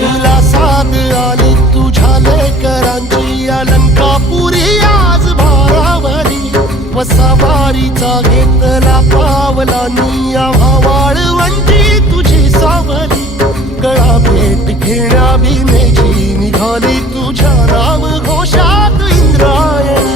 तुला साथ आली तुझ्या लेकरांची अलंकापुरी आज भारावरी वसावारीचा घेतला पावलांनी आम्हा वाळवंटी तुझी सावली गळा भेट घेण्या बिनेची निघाली तुझ्या नाम घोषात इंद्रायणी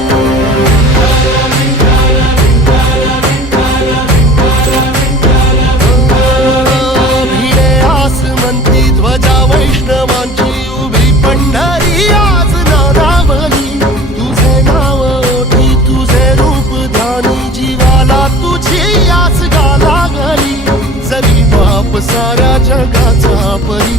भिडे आसमंती ध्वजा वैष्णवांची उभी पंढरी आज नानावली तुझे नाव ओठी तुझे रूप ध्यानी जीवाला तुझी आस गाला गली जरी बाप साऱ्या जगाचा परी